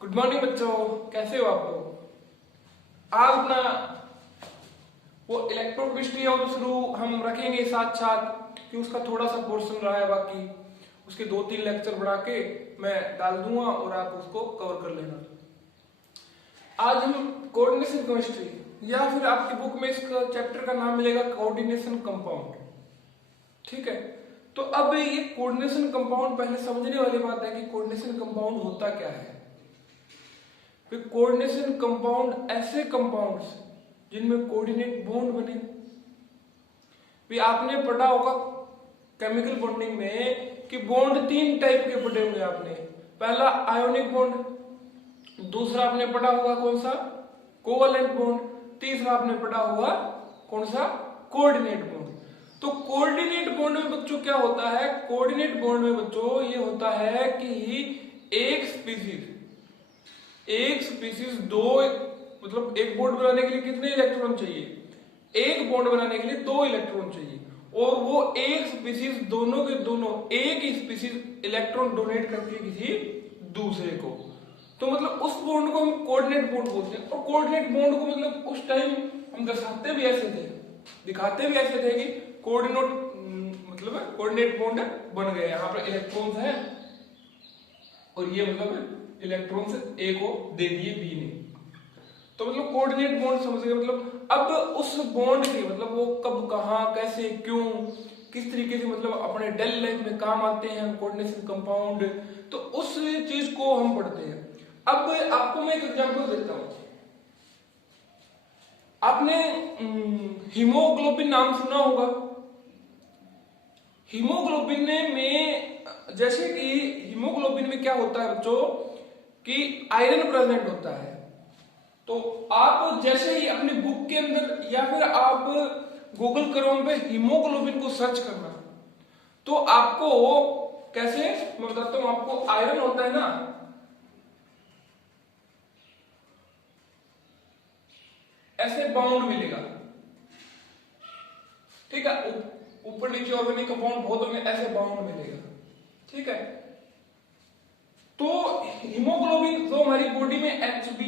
Good morning बच्चों, कैसे हो आप लोग। आज अपना वो इलेक्ट्रोकेमिस्ट्री और शुरू हम रखेंगे साथ साथ कि उसका थोड़ा सा पोर्शन रहा है, बाकी उसके 2-3 लेक्चर बढ़ा के मैं डाल दूंगा और आप उसको कवर कर लेना। आज हम कोऑर्डिनेशन केमिस्ट्री या फिर आपकी बुक में इसका चैप्टर का नाम मिलेगा कोऑर्डिनेशन कंपाउंड। ठीक है, तो अब ये कोऑर्डिनेशन कंपाउंड पहले समझने वाली बात है कि कोऑर्डिनेशन कंपाउंड होता क्या है। फिर कोऑर्डिनेशन कंपाउंड ऐसे कंपाउंड्स जिनमें कोऑर्डिनेट बॉन्ड बने। भी आपने पढ़ा होगा केमिकल बॉन्डिंग में कि बॉन्ड 3 टाइप के पढ़े होंगे आपने। पहला आयोनिक बॉन्ड, दूसरा आपने पढ़ा होगा कौन सा, कोवलेंट बॉन्ड, तीसरा आपने पढ़ा होगा कौन सा, कोऑर्डिनेट बॉन्ड। तो कोऑर्डिनेट बॉन्ड में बच्चों क्या होता है, कोऑर्डिनेट बॉन्ड में बच्चों ये होता है कि एक स्पीसीज दो, मतलब एक बॉन्ड बनाने के लिए कितने इलेक्ट्रॉन चाहिए, एक बॉन्ड बनाने के लिए 2 इलेक्ट्रॉन चाहिए, और वो एक स्पीसीज दोनों के दोनों एक ही स्पीसीज इलेक्ट्रॉन डोनेट करती है किसी दूसरे को। तो मतलब उस बॉन्ड को हम कोऑर्डिनेट बॉन्ड बोलते हैं। और कोऑर्डिनेट बॉन्ड को मतलब उस टाइम हम दर्शाते भी ऐसे थे, दिखाते भी ऐसे थे कि कोऑर्डिनेट मतलब कोऑर्डिनेट बॉन्ड बन गए, यहाँ पर इलेक्ट्रॉन्स है और ये मतलब इलेक्ट्रॉन्स ए को दे दिए बी ने, तो मतलब कोऑर्डिनेट बॉन्ड समझ गए। मतलब अब उस बॉन्ड के मतलब वो कब कहाँ कैसे क्यों किस तरीके से मतलब अपने डेली लाइफ में काम आते हैं कोऑर्डिनेशन कंपाउंड, तो उस चीज को हम पढ़ते हैं। अब आपको मैं एक एग्जांपल देता हूं। आपने हीमोग्लोबिन नाम सुना होगा। हीमोग्लोबिन में जैसे कि हीमोग्लोबिन में क्या होता है बच्चों कि आयरन प्रेजेंट होता है। तो आप जैसे ही अपनी बुक के अंदर या फिर आप गूगल क्रोम पे हीमोग्लोबिन को सर्च करना, तो आपको कैसे मैं बताता हूं, आपको आयरन होता है ना, ऐसे बाउंड मिलेगा। ठीक है, ऊपर नीचे ऑर्गेनिक कंपाउंड बहुत होंगे, ऐसे बाउंड मिलेगा। ठीक है, तो हीमोग्लोबिन जो हमारी बॉडी में Hb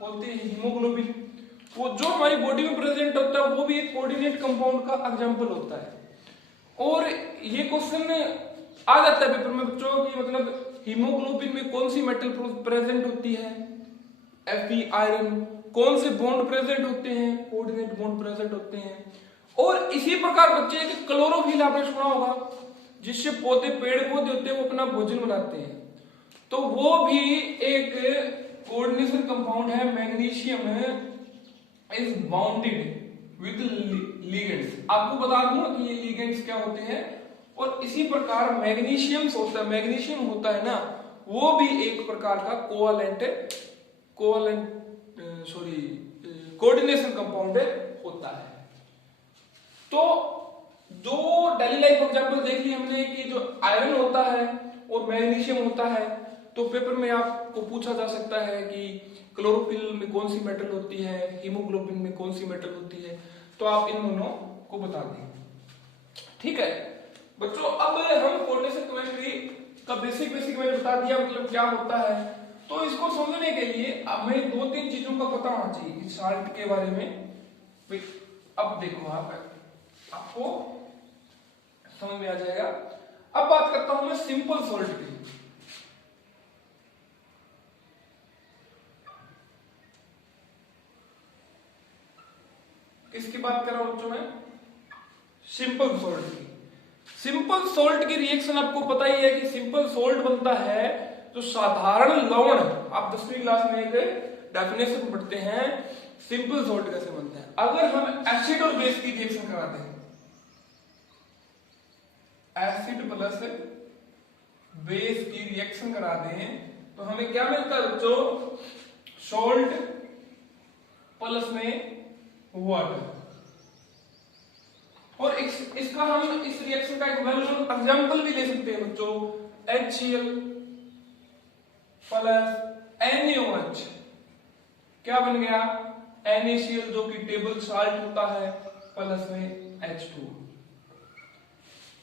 बोलते हैं हीमोग्लोबिन, वो जो हमारी बॉडी में प्रेजेंट होता है वो भी एक कोऑर्डिनेट कंपाउंड का एग्जांपल होता है। और ये क्वेश्चन आ जाता है पेपर में बच्चों कि मतलब हीमोग्लोबिन में कौन सी मेटल प्रेजेंट होती है, Fe आयरन, कौन से बॉन्ड प्रेजेंट होते हैं, कोऑर्डिनेट बॉन्ड प्रेजेंट होते हैं। और इसी प्रकार बच्चे एक क्लोरोफिल आपने सुना होगा, जिससे पौधे पेड़ पौधे होते हैं वो अपना भोजन बनाते हैं, तो वो भी एक कोऑर्डिनेशन कंपाउंड है। Magnesium is bounded with ligands. आपको बता दूं कि ये लिगेंड्स क्या होते हैं। और इसी प्रकार मैग्नीशियम होता है ना, वो भी एक प्रकार का कोऑर्डिनेशन कंपाउंड होता है। तो जो डेली लाइफ एग्जांपल देख ली हमने कि जो आयरन होता है और मैग्नीशियम होता है, तो पेपर में आपको पूछा जा सकता है कि क्लोरोफिल में कौन सी मेटल होती है, हीमोग्लोबिन में कौन सी मेटल होती है, तो आप इन दोनों को बता दें। ठीक है बच्चों, अब हम कोऑर्डिनेशन केमिस्ट्री का बेसिक मैंने बता दिया मतलब क्या होता है। तो इसको समझने के लिए हमें 2-3 चीजों का पता होना चाहिए इस साल्ट के बारे में। अब देखो आपको समझ में आ जाएगा। अब बात करता हूं मैं सिंपल सॉल्ट की। किसकी बात कर रहा हूं बच्चों में, सिंपल सॉल्ट की। सिंपल सॉल्ट की रिएक्शन आपको पता ही है कि सिंपल सॉल्ट बनता है जो साधारण लवण, आप 10वीं क्लास में एक डेफिनेशन पढ़ते हैं सिंपल सॉल्ट कैसे बनता है। अगर हम एसिड और बेस की रिएक्शन कराते हैं, एसिड प्लस बेस की रिएक्शन करा दें, तो हमें क्या मिलता है बच्चों, सॉल्ट प्लस में वाटर। और इसका हम इस रिएक्शन का एक वेल नोन एग्जांपल भी ले सकते हैं बच्चों, HCl प्लस NaOH क्या बन गया, NaCl जो कि टेबल साल्ट होता है, प्लस में H2।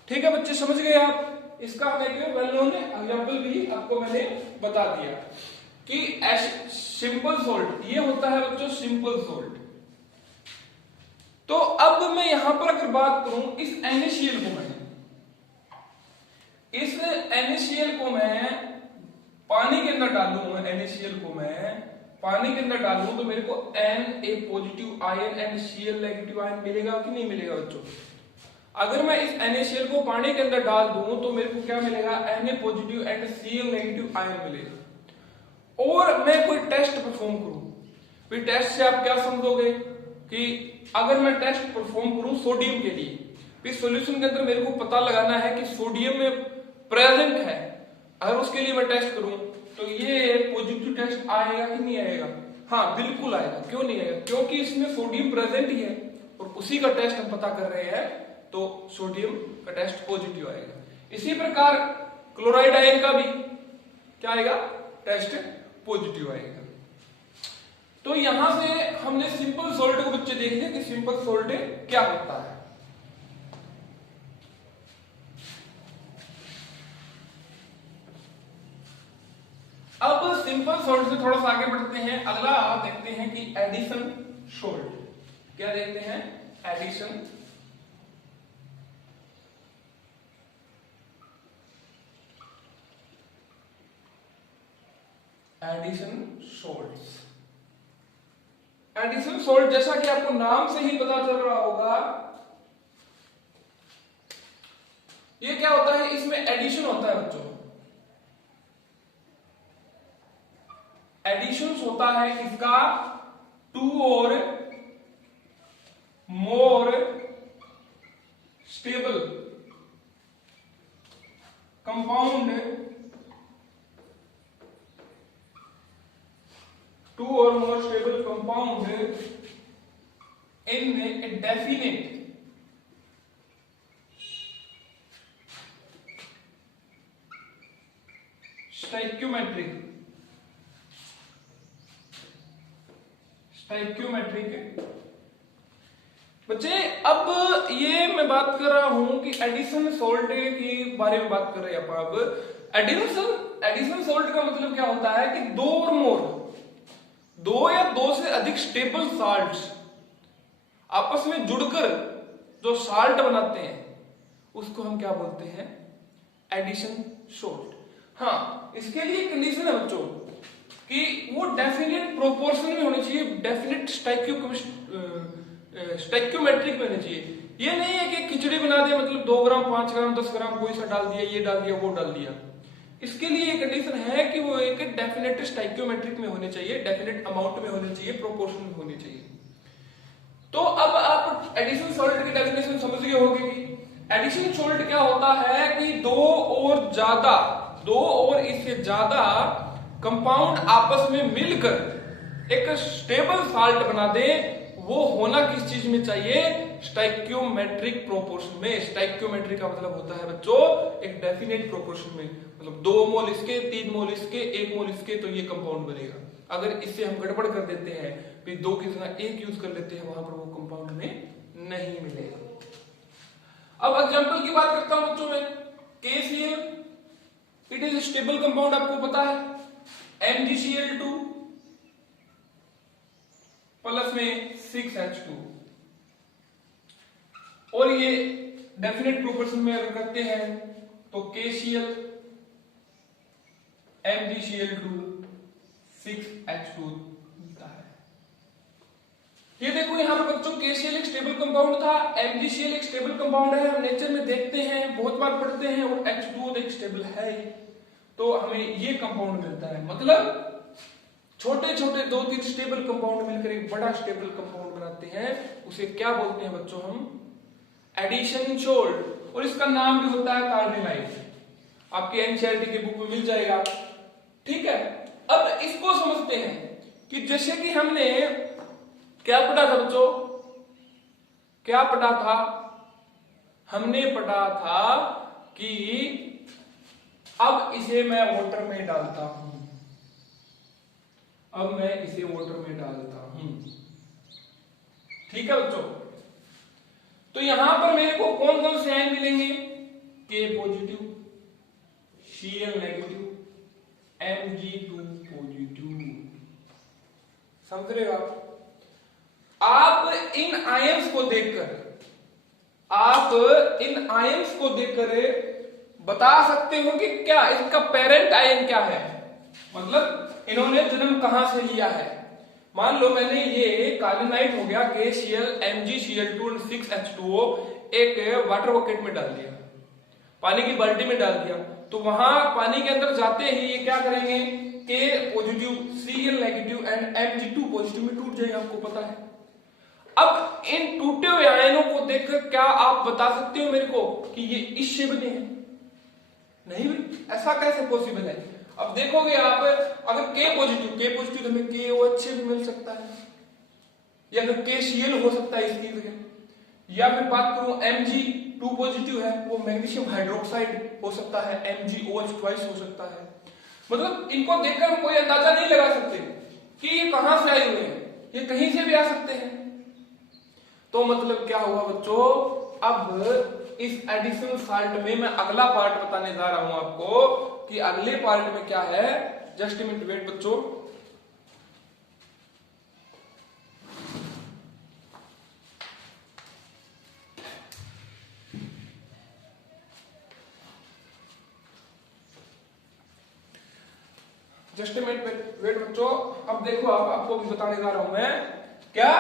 ठीक है बच्चे, समझ गए आप। इसका हम एक वेल नोन एग्जांपल भी आपको मैंने बता दिया। कि सिंपल सोल्ट, ये होता है बच्चों सिंपल सोल्ट। तो अब मैं यहां पर अगर बात करूं इस NaCl को, मैं इस NaCl को मैं पानी के अंदर डालूंगा, NaCl को मैं पानी के अंदर डालूं तो मेरे को Na positive ion and Cl negative ion मिलेगा कि नहीं मिलेगा बच्चों? अगर मैं इस NaCl को पानी के अंदर डाल दूं तो मेरे को क्या मिलेगा? Na positive and Cl negative ion मिलेगा। और मैं कोई टेस्ट परफॉर्म करूं, फिर टेस्ट से आप क्या समझोगे कि अगर मैं टेस्ट परफॉर्म करूं सोडियम के लिए, फिर सॉल्यूशन के अंदर मेरे को पता लगाना है कि सोडियम में प्रेजेंट है, अगर उसके लिए मैं टेस्ट करूं तो ये पॉजिटिव टेस्ट आएगा कि नहीं आएगा? हाँ बिल्कुल आएगा। क्यों नहीं आएगा? क्योंकि इसमें सोडियम प्रेजेंट ही है और उसी का टेस्ट हम पता कर रहे हैं, तो सोडियम का टेस्ट पॉजिटिव आएगा। इसी प्रकार क्लोराइड आयन का भी क्या आएगा? टेस्ट पॉजिटिव आएगा। तो यहां से हमने सिंपल सोल्ट को बच्चे देख लिया कि सिंपल सोल्ट क्या होता है। अब सिंपल सोल्ट से थोड़ा सा आगे बढ़ते हैं, अगला आप देखते हैं कि एडिशन सोल्ट। क्या देखते हैं? Addition salt. एडिशन सोल्ट जैसा कि आपको नाम से ही पता चल रहा होगा, ये क्या होता है? इसमें एडिशन होता है बच्चों। एडिशन होता है इसका 2 और more stable compound, 2 or more stable compound in a definite stoichiometric बच्चे। अब ये मैं बात कर रहा हूं कि एडिशन सोल्ट के बारे में बात कर रहे हैं अपन। अब एडिशन सोल्ट का मतलब क्या होता है कि 2 और मोर, 2 या 2 से अधिक स्टेबल साल्ट्स आपस में जुड़कर जो साल्ट बनाते हैं उसको हम क्या बोलते हैं? Addition salt. हाँ, इसके लिए कंडीशन है बच्चों कि वो डेफिनेट प्रोपोर्शन में होनी चाहिए, डेफिनेट स्टैक्योमेट्रिक में होनी चाहिए। ये नहीं है कि खिचड़ी बना दिया मतलब 2 ग्राम 5 ग्राम 10 ग्राम कोई सा डाल दिया, ये डाल दिया वो डाल दिया। इसके लिए एक कंडीशन है कि वो एक डेफिनेट स्टैक्योमेट्रिक में होने चाहिए, डेफिनेट अमाउंट में होने चाहिए, प्रोपोर्शन में होने चाहिए। तो अब आप एडिशन सोल्ट की डेफिनेशन समझ गए होंगे कि एडिशन सोल्ट क्या होता है कि 2 और इससे ज्यादा कंपाउंड आपस में मिलकर एक स्टेबल साल्ट बना दे। वो होना किस चीज में चाहिए? स्टैक्योमेट्रिक प्रोपोर्शन में। स्टैक्योमेट्रिक का मतलब होता है बच्चों एक डेफिनेट प्रोपोर्शन में, मतलब 2 मोल इसके, 3 मोल इसके, 1 मोल इसके, तो ये कंपाउंड बनेगा। अगर इससे हम गड़बड़ कर देते हैं, फिर 2 की जगह 1 यूज कर लेते हैं, वहां पर वो कंपाउंड में नहीं मिलेगा। अब एग्जांपल की बात करता हूं बच्चों में, KCl, it is stable compound, आपको पता है। MgCl2 प्लस में 6H2, और ये डेफिनेट प्रोपोर्शन में अगर करते हैं तो KCl MgCl2 6H2 मिलता है। ये देखो यहां पर बच्चों KCl एक स्टेबल कंपाउंड था, MgCl एक स्टेबल कंपाउंड है, हम नेचर में देखते हैं, बहुत बार पढ़ते हैं, और H2O एक स्टेबल है, तो हमें ये कंपाउंड मिलता है। मतलब छोटे छोटे 2-3 स्टेबल कंपाउंड मिलकर एक बड़ा स्टेबल कंपाउंड बनाते हैं, उसे क्या बोलते हैं बच्चों? हम एडिशन सोल्ट। और इसका नाम भी होता है कार्बोनाइल, आपके एनसीईआरटी के बुक में मिल जाएगा। ठीक है, अब इसको समझते हैं कि जैसे कि हमने क्या पढ़ा था बच्चों? क्या पढ़ा था? हमने पढ़ा था कि अब इसे मैं वाटर में डालता हूं, अब मैं इसे वाटर में डालता हूं। ठीक है बच्चों, तो यहां पर मेरे को कौन कौन से आयन मिलेंगे? K positive, Cl negative, Mg2 positive. समझ रहे हो आप इन आयंस को देखकर बता सकते हो कि क्या इसका पेरेंट आयन क्या है, मतलब इन्होंने जन्म कहां से लिया है। मान लो मैंने ये कार्बोनाइट हो गया KCl MgCl2 और 6H2O एक वाटर बकेट में डाल दिया, पानी की बाल्टी में डाल दिया, तो वहां पानी के अंदर जाते ही ये क्या करेंगे, K positive, Cl negative and Mg2 positive में टूट जाएगा, आपको पता है। अब इन टूटे हुए आयनों को देखकर क्या आप बता सकते हो मेरे को कि ये इससे बने हैं? नहीं, ऐसा कैसे पॉसिबल है। अब देखोगे आप, अगर K पॉजिटिव तो हमें KOH से भी मिल सकता है, या फिर KCl हो सकता है इसकी जगह, या फिर बात करूं Mg2 पॉजिटिव है, वो मैग्नीशियम हाइड्रोक्साइड हो सकता है, MgOH ट्वाइस हो सकता है। मतलब इनको देखकर हम कोई अंदाजा नहीं लगा सकते कि ये कहां से आए हुए हैं, ये कहीं से भी आ सकते हैं। तो मतलब क्या हुआ बच्चों, अब इस एडिशनल साल्ट में मैं अगला पार्ट बताने जा रहा हूं आपको कि अगले पार्ट में क्या है। जस्ट मिनट वेट बच्चों। जस्ट मिनट वेट बच्चों। अब देखो आपको भी बताने जा रहा हूं मैं क्या,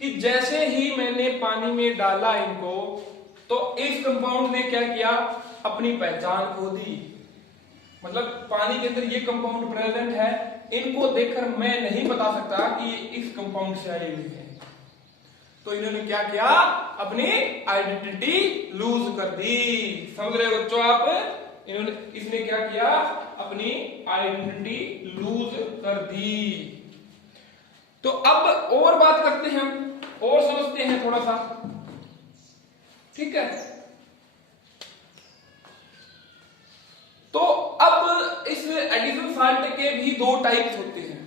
कि जैसे ही मैंने पानी में डाला इनको, तो इस कंपाउंड ने क्या किया, अपनी पहचान खो दी। मतलब पानी के अंदर ये कंपाउंड प्रेजेंट है, इनको देखकर मैं नहीं बता सकता कि ये इस कंपाउंड से आए हुए हैं। तो इन्होंने क्या किया, अपनी आइडेंटिटी लूज कर दी। समझ रहे हो बच्चों आप, इसने क्या किया, अपनी आइडेंटिटी लूज कर दी। तो अब और बात करते हैं हम, और समझते हैं थोड़ा सा, ठीक है। तो अब इस एडिशनल साल्ट के भी दो टाइप्स होते हैं।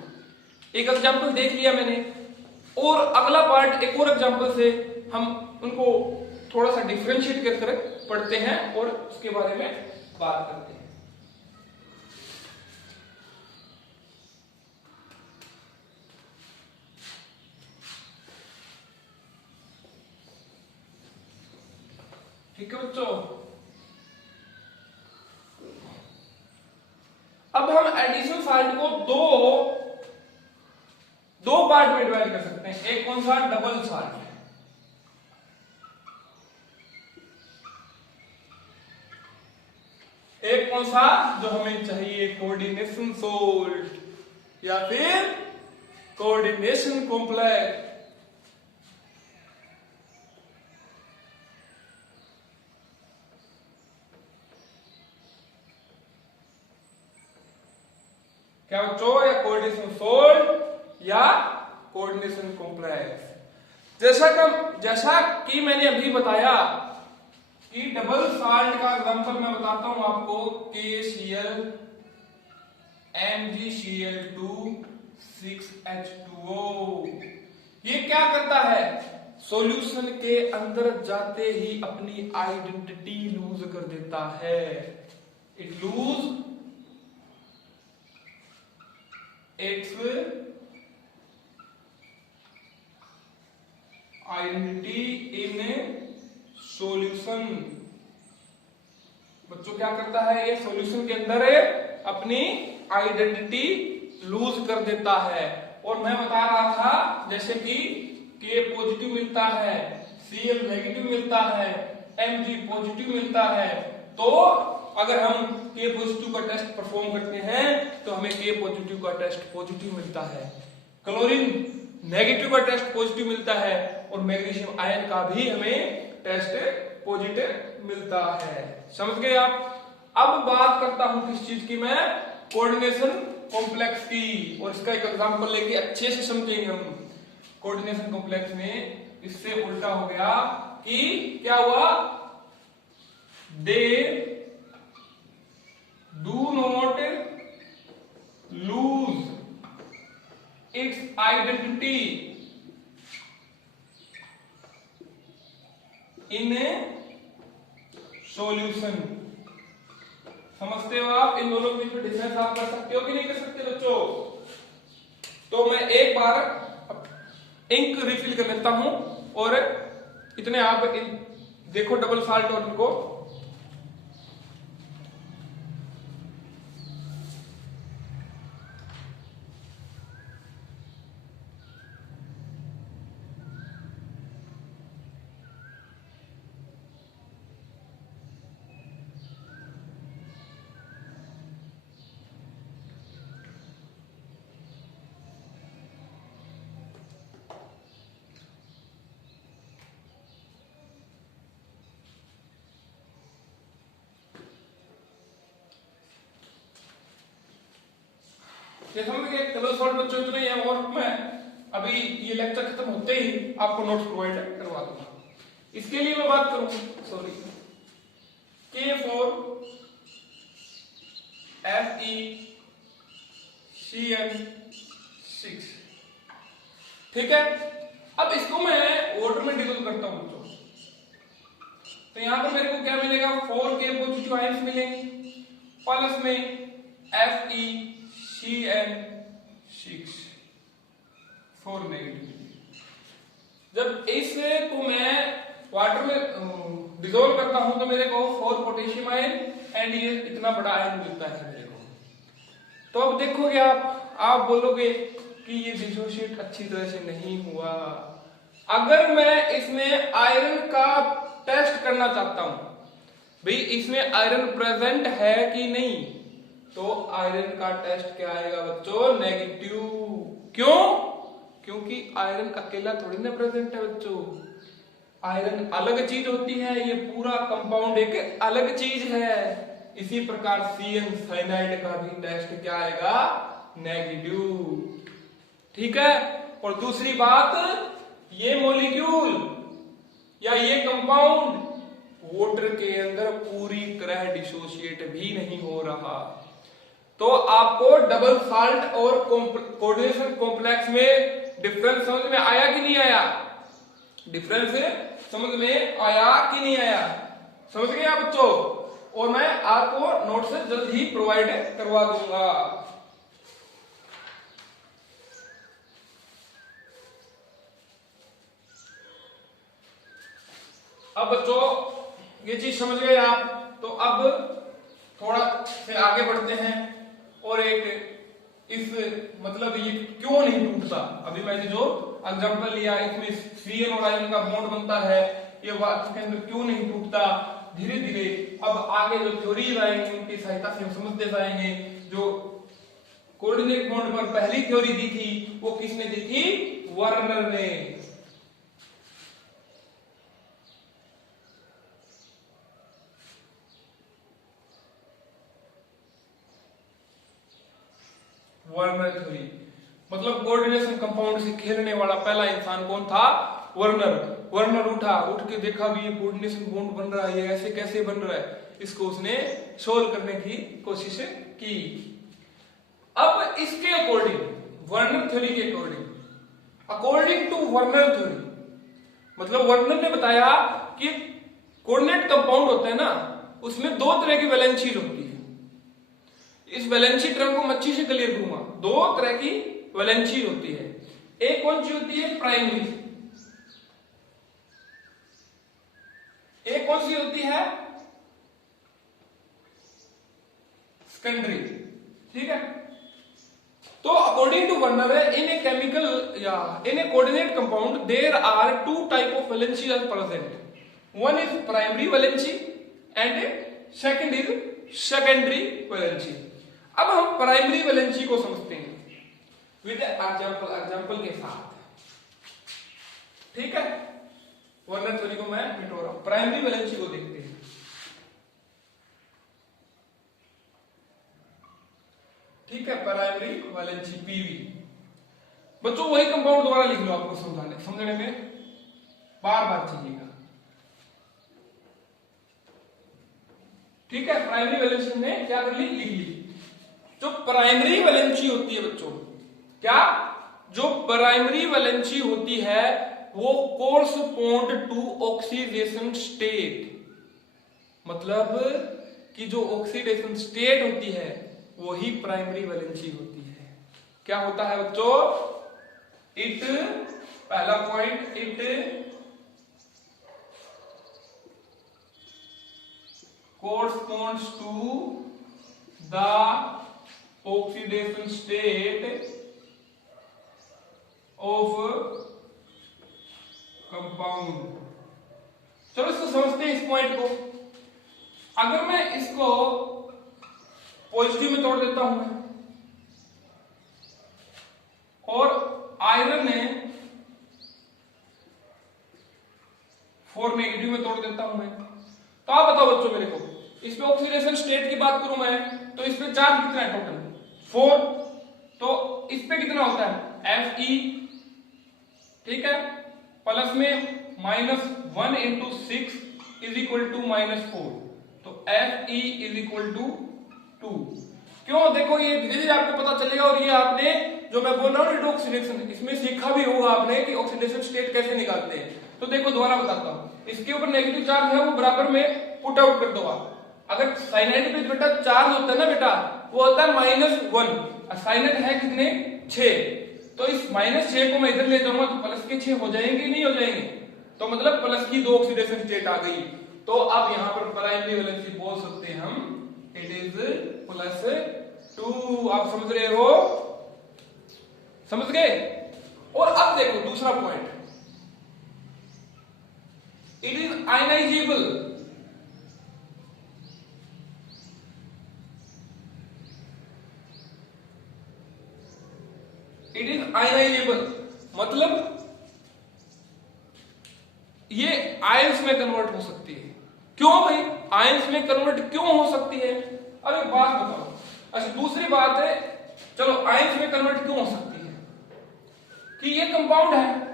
एक एग्जांपल देख लिया मैंने, और अगला पार्ट एक और एग्जांपल से हम उनको थोड़ा सा डिफरेंशिएट कर पढ़ते हैं और उसके बारे में बात करते हैं। ठीक है बच्चों, अब हम एडिशनल साल्ट को दो पार्ट में डिवाइड कर सकते हैं। एक कौन सा, डबल साल्ट, एक कौन सा जो हमें चाहिए, कोऑर्डिनेशन सोल्ट या फिर कोऑर्डिनेशन कॉम्प्लेक्स। क्या बच्चों, या कोऑर्डिनेशन सोल्ट या कोऑर्डिनेशन कॉम्प्लेक्स। जैसा कि मैंने अभी बताया कि डबल साल्ट का एग्जांपल मैं बताता हूं आपको, KCl MgCl2 6H2O। ये क्या करता है, सॉल्यूशन के अंदर जाते ही अपनी आइडेंटिटी लूज कर देता है। It lose its identity in solution। बच्चों क्या करता है, ये सॉल्यूशन के अंदर अपनी आइडेंटिटी लूज कर देता है। और मैं बता रहा था जैसे कि K पॉजिटिव मिलता है, Cl नेगेटिव मिलता है, Mg पॉजिटिव मिलता है। तो अगर हम K पॉजिटिव का टेस्ट परफॉर्म करते हैं तो हमें K पॉजिटिव का टेस्ट पॉजिटिव मिलता है, क्लोरीन नेगेटिव का टेस्ट पॉजिटिव मिलता है, और मैग्नीशियम आयन का भी हमें टेस्ट पॉजिटिव मिलता है। समझ गए आप। अब बात करता हूं किस चीज की, मैं कोऑर्डिनेशन कॉम्प्लेक्स की, और इसका एक एग्जांपल लेके अच्छे से समझेंगे हम। कोऑर्डिनेशन कॉम्प्लेक्स में इससे उल्टा हो गया कि क्या हुआ, दे do not lose its identity in a solution। समझते हो आप? इन दोनों के बीच में डिफरेंस आप कर सकते हो कि नहीं कर सकते बच्चों? तो मैं एक बार इंक रिफिल कर लेता हूं और इतने आप देखो डबल साल्ट और इनको ये समझ गए। डबल साल्ट बच्चों इतना ही है और मैं अभी ये लेक्चर खत्म होते ही आपको नोट्स प्रोवाइड करवा दूंगा। इसके लिए मैं बात करूं, सॉरी, K4 FeCN6, ठीक है। अब इसको मैं वाटर में डिसोल्व करता हूं बच्चों, तो यहां पर मेरे को क्या मिलेगा, 4K पॉजिटिव आयंस मिलेंगे प्लस में FeCN6 4 नेगेटिव। जब इसे को मैं वाटर में डिसोल्व करता हूं तो मेरे को 4 पोटेशियम आयन एंड ये इतना बड़ा आयन मिलता है मेरे को। तो अब देखोगे आप बोलोगे कि ये डिसोशिएट अच्छी तरह से नहीं हुआ। अगर मैं इसमें आयरन का टेस्ट करना चाहता हूं, भाई इसमें आयरन प्रेजेंट है कि नहीं, तो आयरन का टेस्ट क्या आएगा बच्चों, नेगेटिव। क्यों? क्योंकि आयरन अकेला थोड़ी ना प्रेजेंट है बच्चों, आयरन अलग चीज होती है, ये पूरा कंपाउंड एक अलग चीज है। इसी प्रकार CN साइनाइड का भी टेस्ट क्या आएगा, नेगेटिव, ठीक है। और दूसरी बात, ये मॉलिक्यूल या ये कंपाउंड वाटर के अंदर पूरी तरह डिसोशिएट भी नहीं हो रहा। तो आपको डबल साल्ट और कोऑर्डिनेशन कॉम्प्लेक्स में डिफरेंस समझ में आया कि नहीं आया? डिफरेंस समझ में आया कि नहीं आया? समझ गए आप बच्चों? और मैं आपको नोट्स जल्द ही प्रोवाइड करवा दूंगा। अब बच्चों ये चीज समझ गए आप, तो अब थोड़ा से आगे बढ़ते हैं और एक इस मतलब ये क्यों नहीं टूटता, अभी मैंने जो एग्जांपल लिया इसमें CN और आयन का बॉन्ड बनता है, ये वास्तव के अंदर क्यों नहीं टूटता, धीरे धीरे अब आगे जो थ्योरीज आएंगे उनकी सहायता से हम समझते जाएंगे। जो कोऑर्डिनेट बॉन्ड पर पहली थ्योरी दी थी वो किसने दी थी, वर्नर ने। वर्नर थ्योरी मतलब कोऑर्डिनेशन कंपाउंड से खेलने वाला पहला इंसान कौन था, वर्नर। वर्नर उठ के देखा भी ये कोऑर्डिनेशन बॉन्ड बन रहा है, ये ऐसे कैसे बन रहा है, इसको उसने सोल्व करने की कोशिश की। अब इसके अकॉर्डिंग, वर्नर थ्योरी के अकॉर्डिंग टू वर्नर थ्योरी, मतलब वर्नर ने बताया कि कोऑर्डिनेट कंपाउंड होता है ना, उसमें दो तरह की वैलेंसीज होती है। इस वैलेंसी टर्म को मैं अच्छी से क्लियर करूंगा। दो तरह की वैलेंसी होती है, एक कौन सी होती है, प्राइमरी, एक कौन सी होती है, सेकेंडरी, ठीक है। तो according to Werner in a chemical या in a coordinate compound there are two type of valency are present, one is primary valency and second is secondary valency. अब हम प्राइमरी वैलेंसी को समझते हैं विद एग्जांपल के साथ, ठीक है। वर्नर थ्योरी को मैं मिटो रहा हूं, प्राइमरी वैलेंसी को देखते हैं। ठीक है, प्राइमरी वैलेंसी PV। बच्चों वही कंपाउंड दोबारा लिख लो, आपको समझने में बार बार चाहिएगा, ठीक है। प्राइमरी वैलेंसी ने क्या कर ली, लिख ली। जो प्राइमरी वैलेंसी होती है बच्चों, क्या जो प्राइमरी वैलेंसी होती है वो कोरस्पॉन्ड टू ऑक्सीडेशन स्टेट, मतलब कि जो ऑक्सीडेशन स्टेट होती है वही प्राइमरी वैलेंसी होती है। क्या होता है बच्चों? इट, पहला point, it corresponds to the oxidation state of compound। चलो इसको समझते हैं, इस पॉइंट को। अगर मैं इसको पॉजिटिव में तोड़ देता हूं मैं, और आयरन है 4 नेगेटिव में तोड़ देता हूं मैं, तो आप बताओ बच्चों मेरे को, इसमें ऑक्सीडेशन स्टेट की बात करूं मैं तो इसमें चार्ज कितना है टोटल? 4। तो इस पे कितना होता है? Fe, ठीक है, प्लस में -1 × 6 = -4, तो Fe = 2। क्यों? देखो ये धीरे धीरे आपको पता चलेगा, और ये आपने जो मैं बोल रहा हूं ना ऑक्सीडेशन, इसमें सीखा भी होगा आपने कि ऑक्सीडेशन स्टेट कैसे निकालते हैं। तो देखो दोबारा बताता हूं, इसके ऊपर नेगेटिव चार्ज है वो बराबर में पुट आउट कर दो आप। अगर साइनाइड पे बेटा चार्ज होता है ना बेटा, वो होता है -1, और साइनाइड है कितने? 6। तो इस -6 को मैं इधर ले जाऊंगा तो प्लस के 6 हो जाएंगे, नहीं हो जाएंगे? तो मतलब प्लस की 2 ऑक्सीडेशन स्टेट आ गई। तो अब यहां पर प्राइमरी वैलेंसी बोल सकते हैं हम, इट इज +2। आप समझ रहे हो? समझ गए? और अब देखो दूसरा point, it is ionisable. It is ionisable मतलब ये आयंस में कन्वर्ट हो सकती है। क्यों भाई आयंस में कन्वर्ट क्यों हो सकती है? अब एक बात बताओ। अच्छा दूसरी बात है, चलो आयंस में कन्वर्ट क्यों हो सकती है? कि ये कंपाउंड है,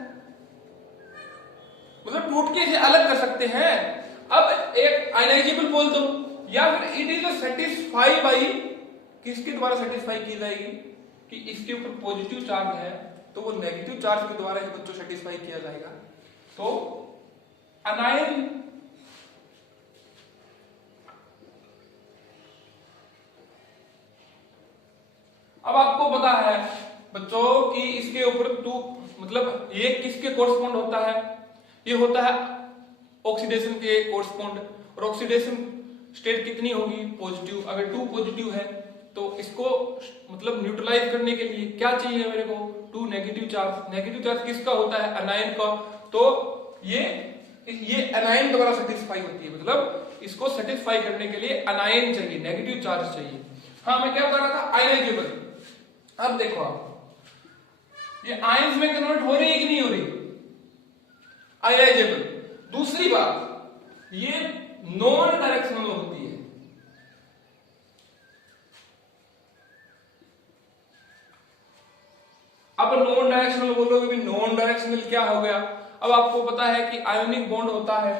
मतलब टूट के इसे अलग कर सकते हैं। अब एक आयनाइजेबल बोल दो, या फिर इट इज सेटिस्फाई बाई, किसके द्वारा सेटिस्फाई की जाएगी? कि इसके ऊपर पॉजिटिव चार्ज है तो वो नेगेटिव चार्ज के द्वारा बच्चों सेटिस्फाई किया जाएगा। तो अनायन अब आपको पता है बच्चों कि इसके ऊपर 2 मतलब ये किसके कोरस्पॉन्ड होता है? ये होता है ऑक्सीडेशन के कोरस्पॉन्ड। और ऑक्सीडेशन स्टेट कितनी होगी? पॉजिटिव। अगर 2 पॉजिटिव है तो इसको मतलब न्यूट्रलाइज करने के लिए क्या चाहिए मेरे को? 2 नेगेटिव चार्ज। नेगेटिव चार्ज किसका होता है? अनायन का। तो ये अनायन द्वारा सेटिस्फाई होती है, मतलब इसको सेटिस्फाई करने के लिए अनायन चाहिए, नेगेटिव चार्ज चाहिए। हाँ मैं क्या बता रहा था? आयनाइजेबल। अब देखो आप ये आयंस में कन्वर्ट हो रही है कि नहीं हो रही? आयनाइजेबल। दूसरी बात ये नॉन डायरेक्शनल होती है। अब नॉन डायरेक्शनल बोलोगे भी, नॉन डायरेक्शनल क्या हो गया? अब आपको पता है कि आयोनिक बॉन्ड होता है,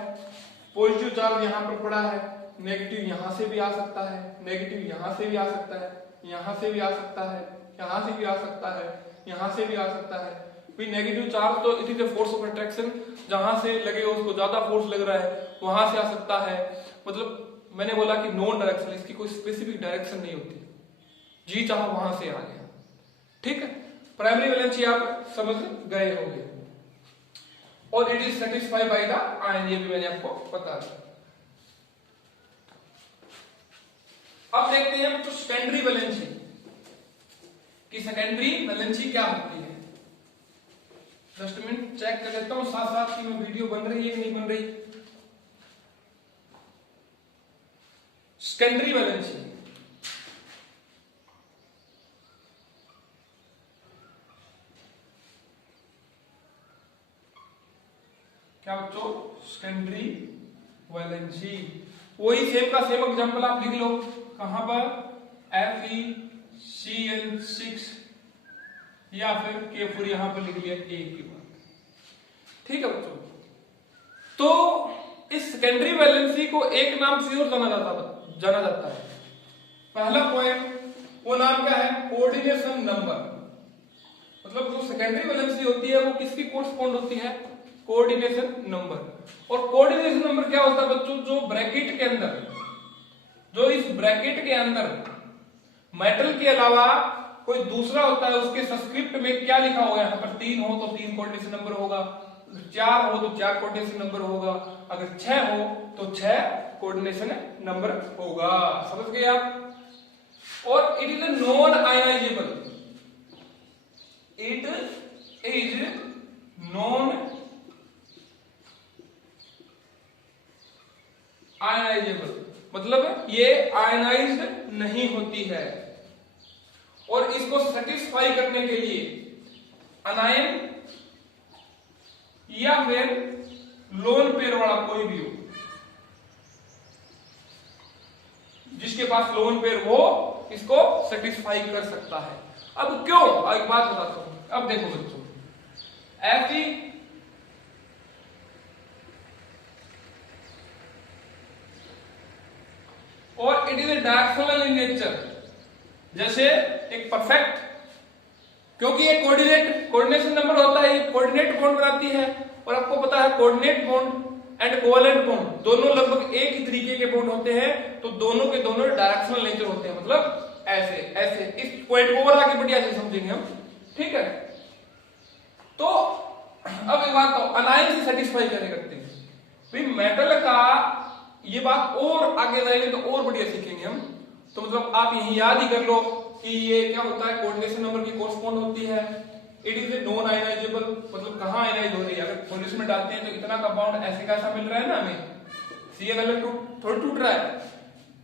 पॉजिटिव चार्ज यहां पर पड़ा है, नेगेटिव यहां से भी आ सकता है, नेगेटिव यहां से भी आ सकता है, यहां से भी आ सकता है, यहां से भी आ सकता है, यहां से भी आ सकता है। भी नेगेटिव चार्ज तो it is a force of attraction, जहां से लगेगा उसको ज्यादा फोर्स लग रहा है वहां से आ सकता है। मतलब मैंने बोला कि नॉन डायरेक्शनल, इसकी कोई स्पेसिफिक डायरेक्शन नहीं होती, जी चाहा वहां से आ गया। ठीक है, प्राइमरी वैलेंसी आप समझ गए होंगे। और it is satisfied by the ion, ये भी मैंने आपको बता दिया। अब देखते हैं तो सेकेंडरी वैलेंसी कि सेकेंडरी वैलेंसी क्या होती है। जस्ट मिनट चेक कर लेता हूं साथ साथ कि मैं वीडियो बन रही है कि नहीं बन रही। सेकेंडरी वैलेंसी क्या बच्चों? सेकेंडरी वैलेंसी वही सेम का सेम एग्जांपल आप लिख लो। कहां पर? FeCl6 या फिर K4 यहां पर लिख लिया A की बात। ठीक है बच्चों, तो इस सेकेंडरी वैलेंसी को एक नाम से और जाना जाता है। पहला पॉइंट वो नाम क्या है? Coordination number. मतलब जो सेकेंडरी वैलेंसी होती है वो किसकी कोरस्पॉन्ड होती है? Coordination number. और कोऑर्डिनेशन नंबर क्या होता है बच्चों? जो ब्रैकेट के अंदर जो इस ब्रैकेट के अंदर मेटल के अलावा कोई दूसरा होता है उसके सबस्क्रिप्ट में क्या लिखा होगा, यहाँ पर 3 हो तो 3 कोऑर्डिनेशन नंबर होगा, 4 हो तो 4 कोऑर्डिनेशन नंबर होगा, अगर 6 हो तो 6 कोऑर्डिनेशन नंबर होगा। समझ गए आप? और it is non ionisable, it is non ionisable, मतलब ये आयनाइज्ड नहीं होती है। और इसको सेटिस्फाई करने के लिए अनायन या फिर लोन पेयर वाला कोई भी हो, जिसके पास लोन पेयर हो इसको सेटिस्फाई कर सकता है। अब क्यों, एक बात बताता हूं। अब देखो बच्चों, ऐसी और it is A directional in nature, जैसे एक परफेक्ट, क्योंकि ये कोऑर्डिनेशन नंबर होता है, ये कोऑर्डिनेट बॉन्ड बनाती है। और आपको पता है coordinate bond and covalent bond दोनों लगभग एक ही तरीके के बॉन्ड होते हैं, तो दोनों के दोनों डायरेक्शनल नेचर होते हैं, मतलब ऐसे ऐसे। इस पॉइंट को और आगे बढ़िया से समझेंगे हम, ठीक है? तो अब एक बात, तो अनायन से सेटिस्फाई कैसे करते हैं भाई मेटल का, ये बात और आगे जाएंगे तो और बढ़िया सीखेंगे हम। तो मतलब आप यही याद ही कर लो कि ये क्या होता है, कोऑर्डिनेशन नंबर की कोरस्पॉन्ड होती है। It is a non ionisable, मतलब कहां आयनाइज हो रही है, अगर कोऑर्डिनेशन में डालते हैं तो इतना कंपाउंड ऐसे का ऐसा मिल रहा है ना हमें, Cl थोड़ा टूट रहा है।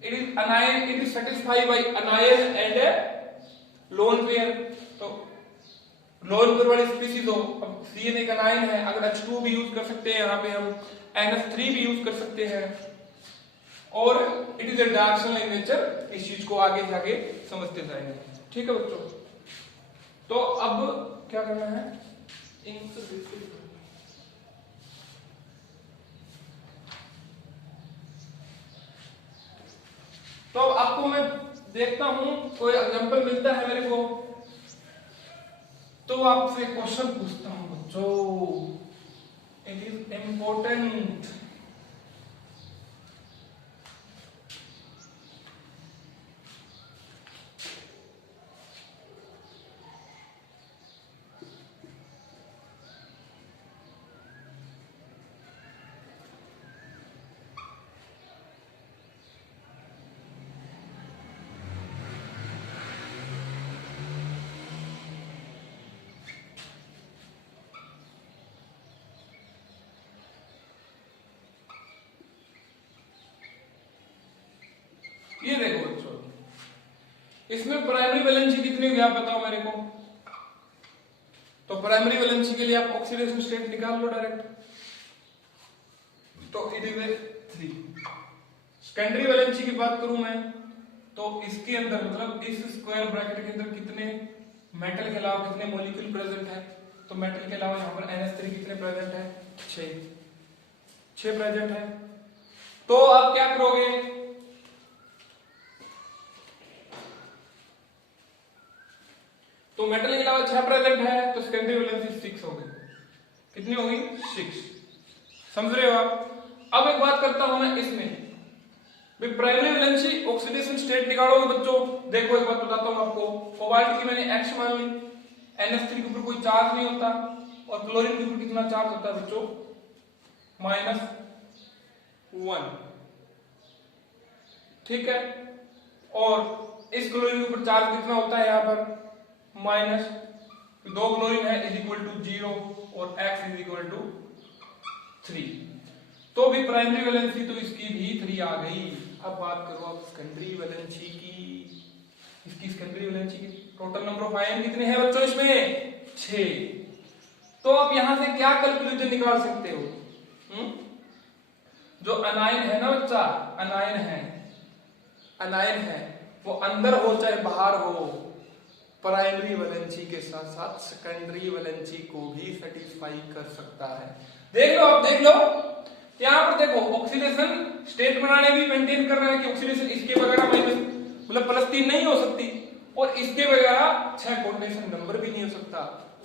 It is अनायन, it is satisfied by अनायन and lone pair. तो लोन पेयर वाली स्पीशीज हो, अब Cn एक अनायन है, अगर H2 भी यूज कर सकते हैं, यहाँ पे हम NH3 भी यूज कर सकते हैं। और it is A directional in nature, इस चीज को आगे जाके समझते जाएंगे, ठीक है बच्चों? तो अब क्या करना है, तो अब आपको मैं देखता हूं कोई एग्जांपल मिलता है मेरे को, तो आपसे क्वेश्चन पूछता हूं बच्चों, इट इज इम्पोर्टेंट। ये देखो बच्चों, इसमें प्राइमरी वैलेंसी कितनी हुई आप बताओ मेरे को। तो प्राइमरी वैलेंसी के लिए आप ऑक्सीडेशन स्टेट निकाल लो डायरेक्ट, तो इट इज 3। सेकेंडरी वैलेंसी की बात करूं मैं, तो इसके अंदर मतलब इस स्क्वायर ब्रैकेट के अंदर कितने मेटल के अलावा कितने मॉलिक्यूल प्रेजेंट है, तो मेटल के अलावा यहाँ पर NH3 कितने प्रेजेंट है, 6 प्रेजेंट है। तो आप क्या करोगे, तो मेटल के अलावा 6 प्रेजेंट है, तो सेकेंडरी वैलेंसी 6 हो गई। कितनी होगी, 6। समझ रहे हो आप? अब एक बात करता हूं मैं इसमें, प्राइमरी वैलेंसी ऑक्सीडेशन स्टेट निकालोगे बच्चों। देखो एक बात बताता हूं आपको, कोबाल्ट की मैंने X मान ली, NH3 के ऊपर कोई चार्ज नहीं होता, और क्लोरीन के ऊपर कितना चार्ज होता है बच्चों, -1, ठीक है? और इस क्लोरीन के ऊपर चार्ज कितना होता है, यहाँ पर -2 क्लोरीन है इज इक्वल टू 0 और X इज इक्वल टू 3। तो भी प्राइमरी वैलेंसी तो इसकी भी 3 आ गई। अब बात करो आप सेकेंडरी वैलेंसी की, इसकी सेकेंडरी वैलेंसी की टोटल नंबर ऑफ आयन कितने हैं बच्चों इसमें, 6। तो आप यहां से क्या कैलकुलेशन निकाल सकते हो, जो अनायन है ना बच्चा, अनायन है वो अंदर हो चाहे बाहर हो, प्राइमरी वैलेंसी के साथ साथ सेकेंडरी वैलेंसी को भी सेटिस्फाई कर सकता है। देख लो, आप देख लो यहां पर, देखो ऑक्सीडेशन स्टेट बनाने भी मेंटेन कर रहा है कि ऑक्सीडेशन इसके वगैरह मतलब +3 नहीं हो सकती, और इसके वगैरह 6 कोऑर्डिनेशन नंबर भी नहीं हो सकता,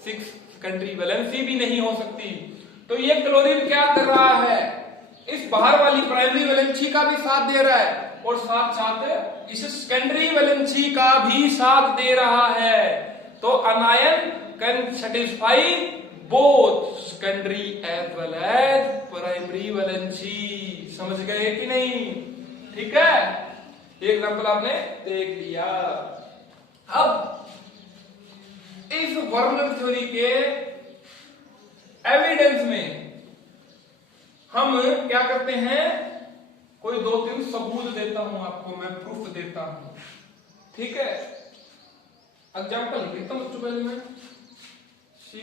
6 सेकेंडरी वैलेंसी भी नहीं हो सकती। तो ये क्लोरीन क्या कर रहा है, इस बाहर वाली प्राइमरी वैलेंसी का भी साथ दे रहा है, और साथ साथ इस सेकेंडरी वैलेंसी का भी साथ दे रहा है। तो anion can satisfy both secondary as well as primary valency. समझ गए कि नहीं? ठीक है, ये एग्जांपल आपने देख लिया। अब इस वर्नर थ्योरी के एविडेंस में हम क्या करते हैं, कोई 2-3 सबूत देता हूं आपको, मैं प्रूफ देता हूं। ठीक है, एग्जांपल लिखता हूं बच्चों पहले मैं। सी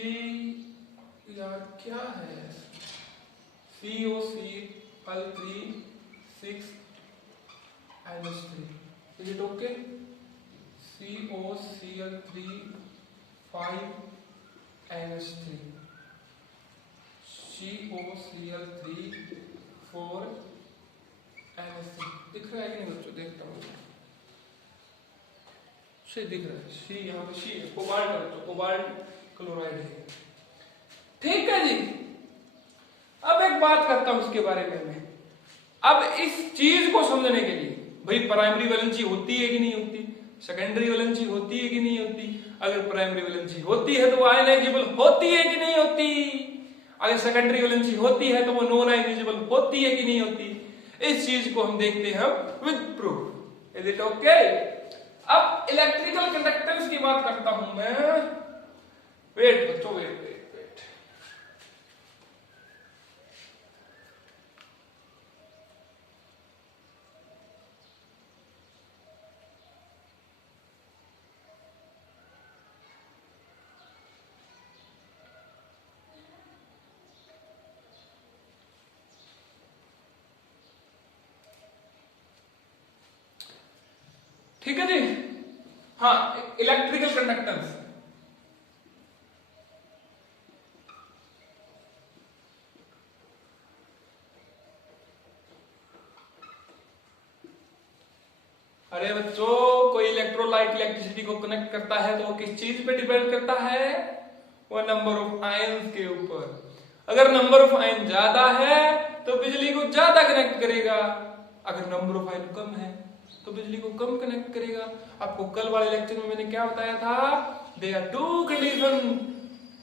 यार क्या है, COCl3 6NH3, is it okay? COCl3 5NH3, COCl3 4NH3। दिख रहा है कि नहीं बच्चों? देखता हूँ, सी दिख रहा है, सी यहाँ पे सी है, कोबाल्ट है बच्चों, कोबाल्ट क्लोराइड है। ठीक है जी, अब एक बात करता हूं इसके बारे में मैं। अब इस चीज को समझने के लिए भाई प्राइमरी वैलेंसी होती है कि नहीं होती, सेकेंडरी वैलेंसी होती है कि नहीं होती, अगर प्राइमरी वैलेंसी होती है तो वो आयनाइजेबल होती है कि नहीं होती, अगर सेकेंडरी वैलेंसी होती है तो वो नॉन आयनाइजेबल होती है कि नहीं होती, इस चीज को हम देखते हैं with proof. Is it okay? अब इलेक्ट्रिकल कंडक्टेंस की बात करता हूं मैं। वेट बच्चों, वेट वेट वेट। ठीक है जी, हाँ, इलेक्ट्रिकल कंडक्टेंस। अरे बच्चों, कोई इलेक्ट्रोलाइट इलेक्ट्रिसिटी को कनेक्ट करता है तो वो किस चीज पे डिपेंड करता है? वो नंबर ऑफ आयंस के ऊपर। अगर नंबर ऑफ आयन ज्यादा है तो बिजली को ज्यादा कनेक्ट करेगा, अगर नंबर ऑफ आयन कम है तो बिजली को कम कनेक्ट करेगा। आपको कल वाले लेक्चर में मैंने क्या बताया था? There are 2 condition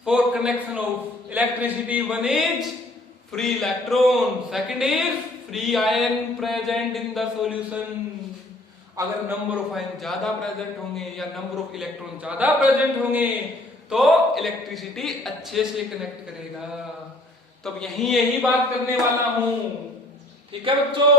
for connection of electricity. One is free electron, second is free ion present in the solution. अगर नंबर ऑफ आयन ज्यादा प्रेजेंट होंगे या नंबर ऑफ इलेक्ट्रॉन ज्यादा प्रेजेंट होंगे तो इलेक्ट्रिसिटी अच्छे से कनेक्ट करेगा। तो यही बात करने वाला हूं। ठीक है बच्चों?